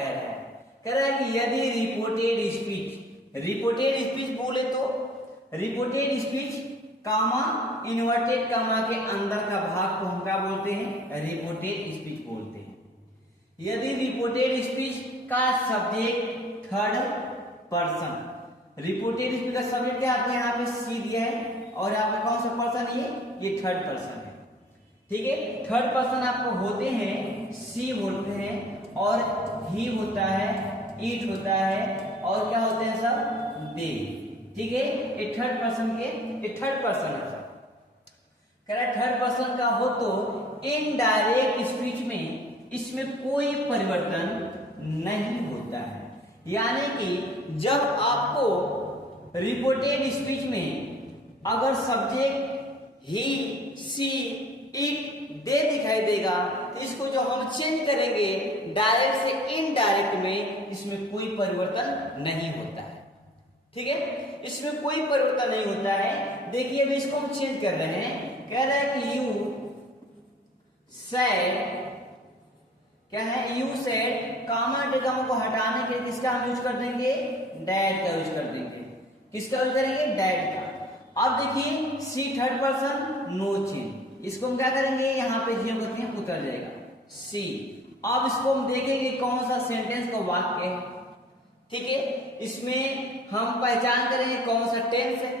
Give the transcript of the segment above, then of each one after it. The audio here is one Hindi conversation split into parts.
कह रहा है? कह रहा है कि यदि रिपोर्टेड स्पीच बोले तो रिपोर्टेड स्पीच कामा इन्वर्टेड कामा के अंदर का भाग को हम क्या बोलते हैं? रिपोर्टेड स्पीच बोलते हैं। यदि रिपोर्टेड स्पीच का subject third person, reported speech का सब्जेक्ट क्या आता है? यहाँ पे सी दिया है और यहाँ पे कौन सा पर्सन ये थर्ड पर्सन है। ठीक है, थर्ड पर्सन आपको होते हैं सी बोलते हैं और ही होता है, इट होता है और क्या होते हैं सब? दे। ठीक है, ये थर्ड पर्सन है सर। कह रहा है थर्ड पर्सन का हो तो इनडायरेक्ट स्पीच में इसमें कोई परिवर्तन नहीं होता है। यानी कि जब आपको रिपोर्टेड स्पीच में अगर सब्जेक्ट ही, सी, इट, दे दिखाई देगा तो इसको जो हम चेंज करेंगे डायरेक्ट से इनडायरेक्ट में, इसमें कोई परिवर्तन नहीं होता है। ठीक है, इसमें कोई परिवर्तन नहीं होता है। देखिए अभी इसको हम चेंज कर रहे हैं। कह रहा है कि यू सेड, क्या है? यू सेड, कामा टेकामा को हटाने के लिए किसका हम यूज कर देंगे? डैड का यूज कर देंगे। किसका यूज करेंगे? डैड का। अब देखिए सी थर्ड पर्सन, नो चेंज, इसको हम क्या करेंगे? यहाँ पे जीरो करते हैं, उतर जाएगा सी। अब इसको हम देखेंगे कौन सा सेंटेंस का वाक्य है। ठीक है, इसमें हम पहचान करेंगे कौन सा टेंस है।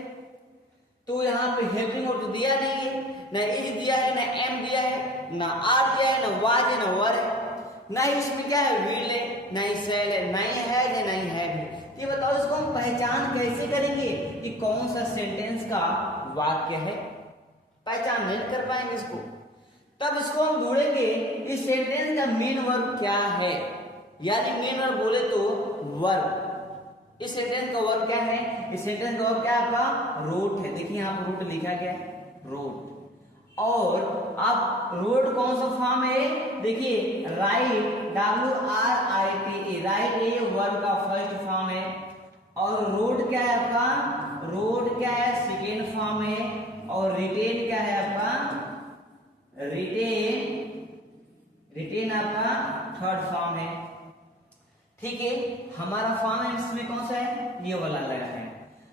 तो यहाँ पे हेल्पिंग वर्ब तो दिया नहीं है, ना इज दिया है, ना एम दिया है, ना आर दिया है, ना वाज है, ना वर है, ना ही इसमें क्या है? विल है, ना ही सेल है, ना ही है या ना ही है। ये बताओ इसको हम पहचान कैसे करेंगे कि कौन सा सेंटेंस का वाक्य है? पहचान नहीं कर पाएंगे इसको। तब इसको हम ढूंढेंगे इस सेंटेंस का मेन वर्ब क्या है। यानी मेन वर्ब बोले तो वर्ब। इस सेंटेंस का वर्ब क्या है? इस सेंटेंस का वर्ब क्या है आपका? रोट है। देखिए यहाँ पर रोट लिखा गया है, रोट। और आप रोड कौन सा फॉर्म है? देखिए राइट, WRITE, राइट ये वर्ब का फर्स्ट फॉर्म है। और रोड क्या है आपका? रोड क्या है? सेकेंड फॉर्म है। और रिटेन क्या है आपका? रिटेन आपका थर्ड फॉर्म है। ठीक है, हमारा फॉर्म है इसमें कौन सा है? ये वाला लगा है।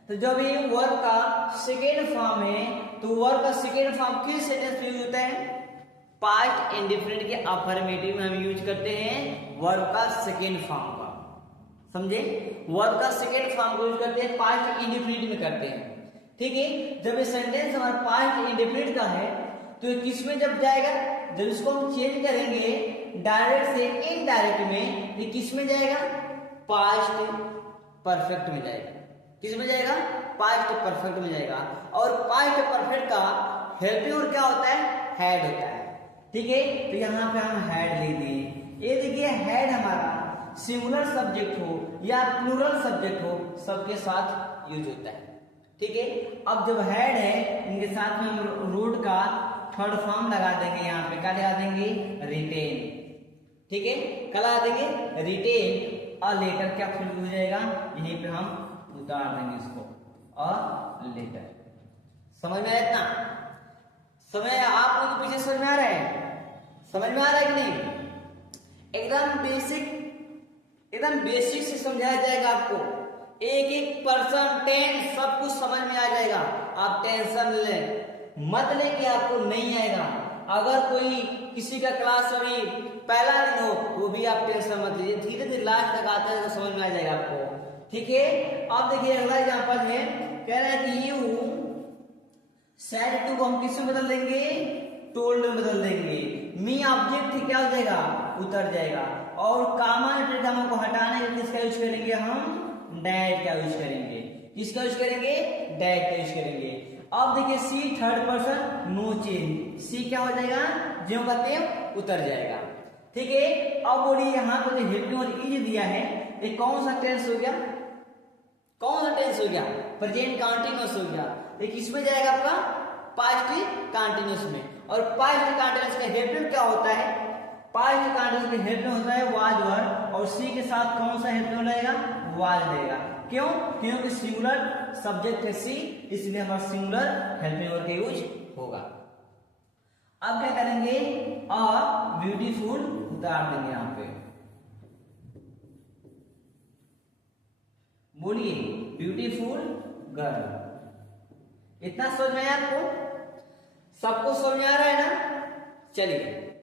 तो जब ये वर्ब का सेकेंड फॉर्म है तो वर्ब का सेकेंड फॉर्म किस सेंटेंस में यूज होता है? पास्ट इंडिफिनिट के अफर्मेटिव में हम यूज करते हैं वर्ब का सेकेंड फॉर्म का। समझे? वर्ब का सेकेंड फॉर्म को यूज करते हैं, पास्ट इंडिफिनिट में करते हैं। ठीक है, जब ये सेंटेंस हमारा पास्ट इंडिफिनिट का है तो ये किस में जब जाएगा? जब इसको हम चेंज करेंगे डायरेक्ट से इनडायरेक्ट में, ये किस में जाएगा? पास्ट परफेक्ट में जाएगा। किस में जाएगा? पास्ट परफेक्ट में जाएगा। और पास्ट परफेक्ट का हेल्पिंग वर्ब क्या होता है? हैड होता है। ठीक है, तो यहाँ पे हम हैड ले दिए। ये देखिए हैड हमारा सिंगुलर सब्जेक्ट हो या प्लूरल सब्जेक्ट हो, सबके साथ यूज होता है। ठीक है, अब जब हेड है इनके साथ में हम रूट का थर्ड फॉर्म लगा देंगे। यहाँ पे क्या लगा देंगे? रिटेन। ठीक है, क्या लगा देंगे? रिटेन। और लेटर क्या फिर हो जाएगा? यहीं पे हम उतार देंगे इसको, और लेटर। समझ में आया? इतना समय आप लोग पीछे समझ में आ रहा है? समझ में आ रहा है कि नहीं? एकदम बेसिक से समझाया जाएगा आपको। एक एक पर्सन टेंस सब कुछ समझ में आ जाएगा। आप टेंशन मत ले कि आपको नहीं आएगा। अगर कोई किसी का क्लास अभी पहला दिन हो वो भी आप टेंशन मत लीजिए, धीरे धीरे लास्ट तक आता है तो समझ में आ जाएगा आपको। ठीक है, अब देखिए अगला एग्जांपल है। कह रहा है कि यू सैड टू को हम किस में बदल देंगे? टोल्ड में बदल देंगे। मी ऑब्जेक्ट क्या हो जाएगा? उतर जाएगा। और कामा को हटाने के लिए किसका यूज करेंगे हम? डैड का यूज करेंगे। किसका यूज करेंगे? डैड का यूज करेंगे। अब देखिए सी थर्ड पर्सन, नो चेंज। सी क्या हो जाएगा? ज्यों का त्यों उतर जाएगा। ठीक है, अब बोलिए यहाँ पर जो हेल्पिंग और इज दिया है ये कौन सा टेंस हो गया? कौन सा टेंस हो गया? प्रेजेंट कंटीन्यूअस हो गया। ये किस में जाएगा आपका? पास्ट कंटीन्यूअस में। और पास्ट कंटीन्यूअस का हेल्पिंग क्या होता है? पास्ट कंटीन्यूअस का हेल्पिंग होता है वाज वर, और सी के साथ कौन सा हेल्पिंग रहेगा? वाज रहेगा। क्यों? क्योंकि सिंगुलर सब्जेक्ट है सी, इसलिए हमारा सिंगुलर हेल्पिंग वर्ब का यूज होगा। अब क्या करेंगे? और ब्यूटीफुल उतार देंगे यहाँ पे। बोलिए ब्यूटीफुल गर्ल। इतना समझ में आया आपको? सबको समझ में आ रहा है ना? चलिए